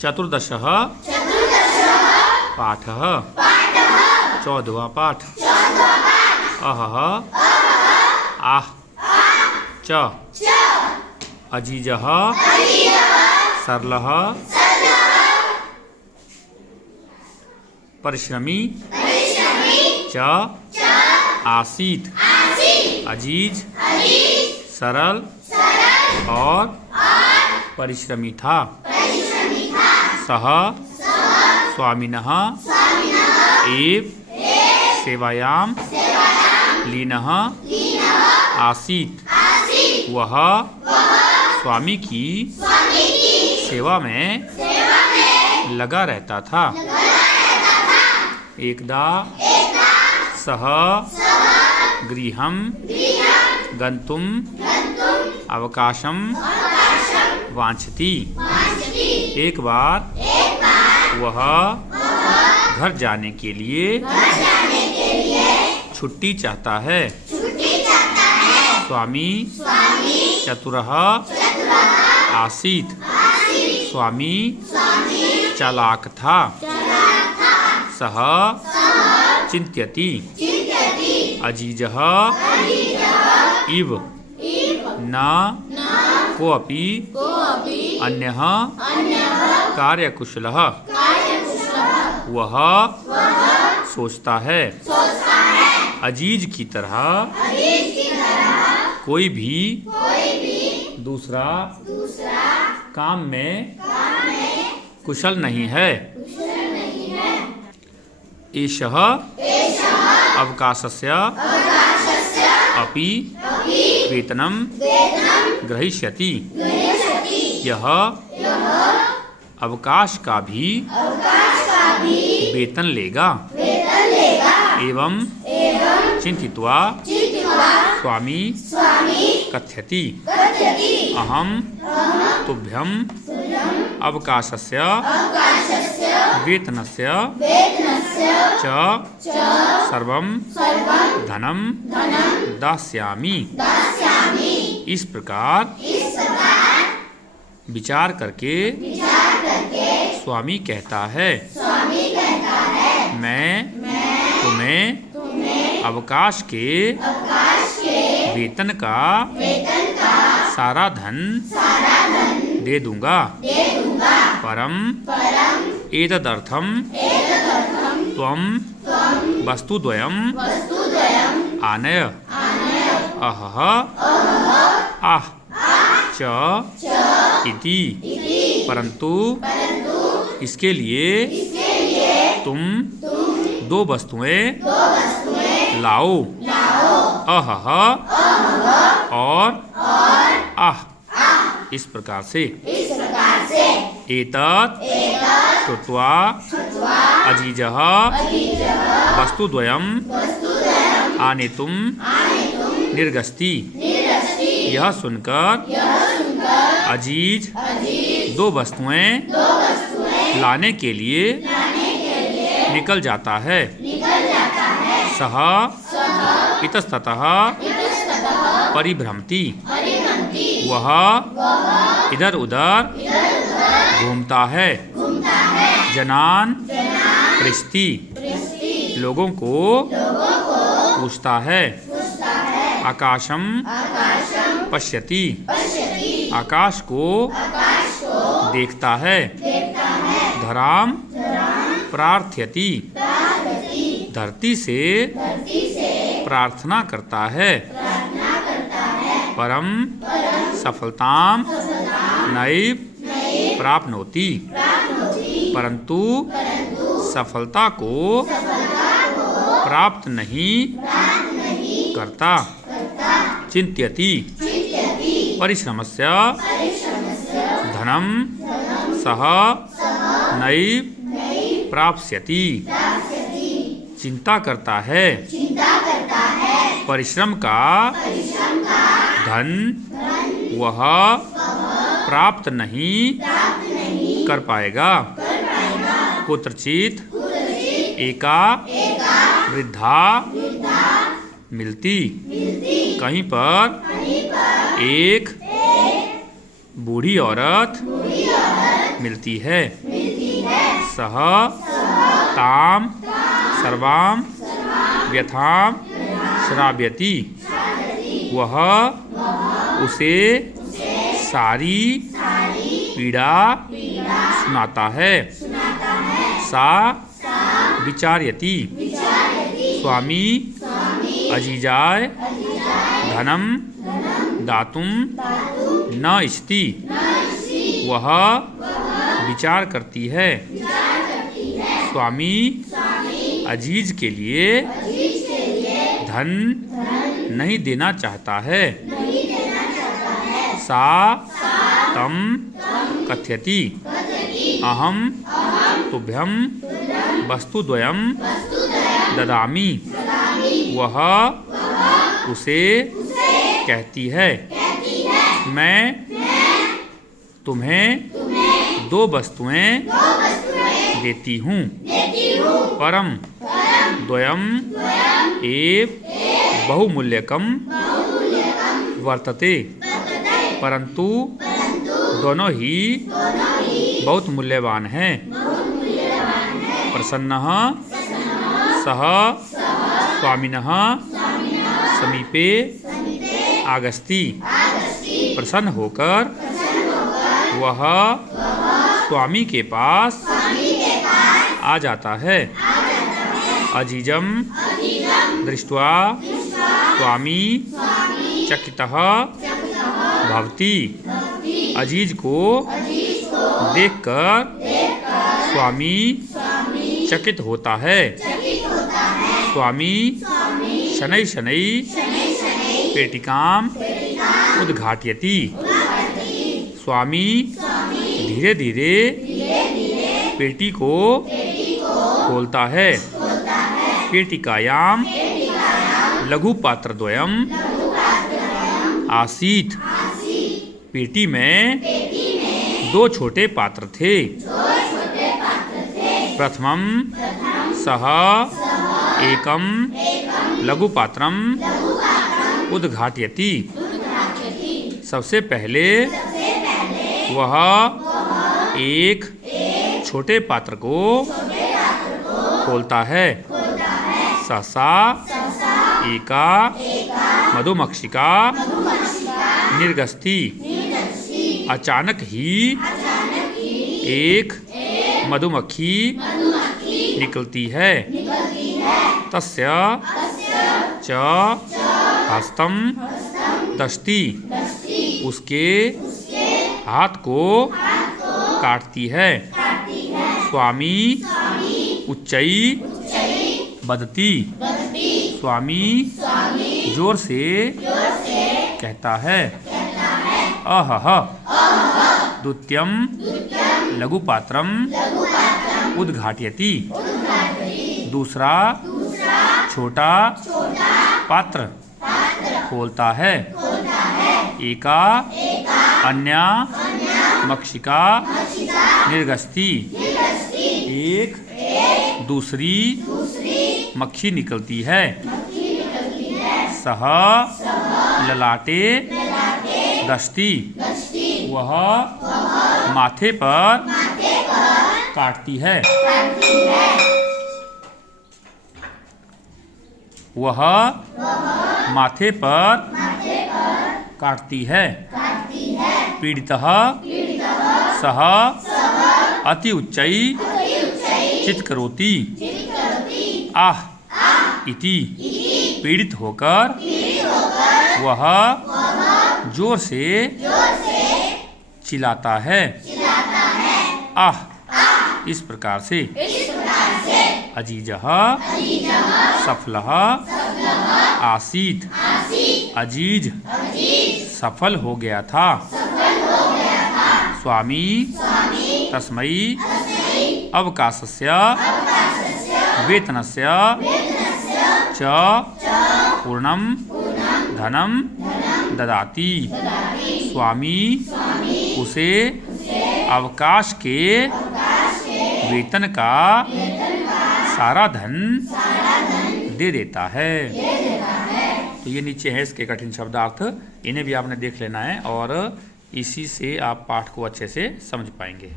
चतुर्दशः पाठः 14वां पाठ अहः आह च अजीजः सरलः परिश्रमी च आसीत अजीज सरल और परिश्रमी था सह स्वामिनः एव सेवायां लीनः आसीत वह स्वामी की सेवा में लगा रहता था एकदा सह गृहं गन्तुं अवकाशं वांछति एक बार वह घर जाने के लिए छुट्टी चाहता है स्वामी चतुरः आसीत स्वामी चालाक था सह चिंत्यति अजीजः इव न कोऽपि अन्यः कार्यकुशलः वह सोचता है अजीज की तरह कोई भी दूसरा काम में कुशल नहीं है एषः अवकाशस्य अपि वेतनं ग्रहीष्यति यह अवकाश का भी वेतन लेगा एवं चिंतित्वा स्वामी कथयति अहं तुभ्यं अवकाशस्य वेतनस्य च सर्वं धनं दास्यामि इस प्रकार विचार करके स्वामी कहता है मैं तुम्हें अवकाश के वेतन का सारा धन दे दूंगा परम एतदर्थं त्वं वस्तुद्वयम् आनय अहः आह च इति परंतु इसके लिए तुम दो वस्तुएं लाओ अहः और आह इस प्रकार से एतत् श्रुत्वा अजीजः वस्तुद्वयम् आनेतुं निर्गस्ति यह सुनकर अजीज दो वस्तुएं लाने के लिए निकल जाता है सह इतस्ततः परिभ्रमति वह इधर उधर घूमता है जनान पृष्ठि लोगों को पूछता है आकाशम पश्यति आकाश को देखता है धराम प्रार्थयति धरती से प्रार्थना करता है परम सफलताम नैव प्राप्नोति परंतु सफलता को प्राप्त नहीं करता चिंत्यति परिश्रमस्य धनं सह नैव प्राप्स्यति चिंता करता है परिश्रम का धन वह प्राप्त नहीं कर पाएगा कुत्रचित एका वृद्धा मिलती कहीं पर एक बूढ़ी औरत मिलती है। सह ताम सर्वाम व्यथाम श्राव्यति। वह उसे सारी पीड़ा सुनाता है। सा विचार्यति। स्वामी अजीजाय धनम दातुम न इच्छति। वह विचार करती है। स्वामी अजीज के लिए धन नहीं देना चाहता है। सा तम कथयति। अहम तुभ्यं वस्तुद्वयं ददामि। वह उसे कहती है, मैं तुम्हें 2 वस्तुएं देती हूँ। परम द्वयम एव बहुमूल्यकम वर्तते। परंतु दोनों ही बहुत मूल्यवान हैं। प्रसन्नः सः स्वामिनः समीपे आगस्ति। प्रसन्न होकर वह स्वामी के पास आ जाता है। अजीजम दृष्ट्वा स्वामी चकितः भवति। अजीज को देखकर स्वामी चकित होता है। स्वामी शनै शनै पेटिकाम उद्घाटयति। स्वामी धीरे धीरे पेटी को खोलता है। पेटिकायाम लघु पात्रद्वयम आसीत्। पेटी में 2 छोटे पात्र थे। प्रथमं सः एकं लघु पात्रम उद्घाटयति। सबसे पहले वह एक छोटे पात्र को खोलता है। सहसा एका मधुमक्षिका निर्गस्ति। अचानक ही एक मधुमक्खी निकलती है। तस्य च हस्तं दष्टि। उसके हाथ को काटती है। स्वामी उच्चै वदति। स्वामी जोर से कहता है, अहह द्वितीयं लघुपात्रम उद्घाटयति। दूसरा छोटा पात्र खोलता है। एका अन्या मक्षिका निर्गस्ति। एक दूसरी मक्खी निकलती है। सह ललाटे दष्टि। वह माथे पर काटती है। वह माथे पर काटती है। पीड़ितः सः अति उच्चै चित्करोति। आह इति। पीड़ित होकर वह जोर से चिल्लाता है। आह इस प्रकार से अजीजः सफलः आसीत्। अजीज सफल हो गया था। स्वामी तस्मै अवकाशस्य वेतनस्य च पूर्णं धनं ददाति। स्वामी उसे अवकाश के वेतन का सारा धन दे देता है। तो ये नीचे है इसके कठिन शब्दार्थ, इन्हें भी आपने देख लेना है और इसी से आप पाठ को अच्छे से समझ पाएंगे।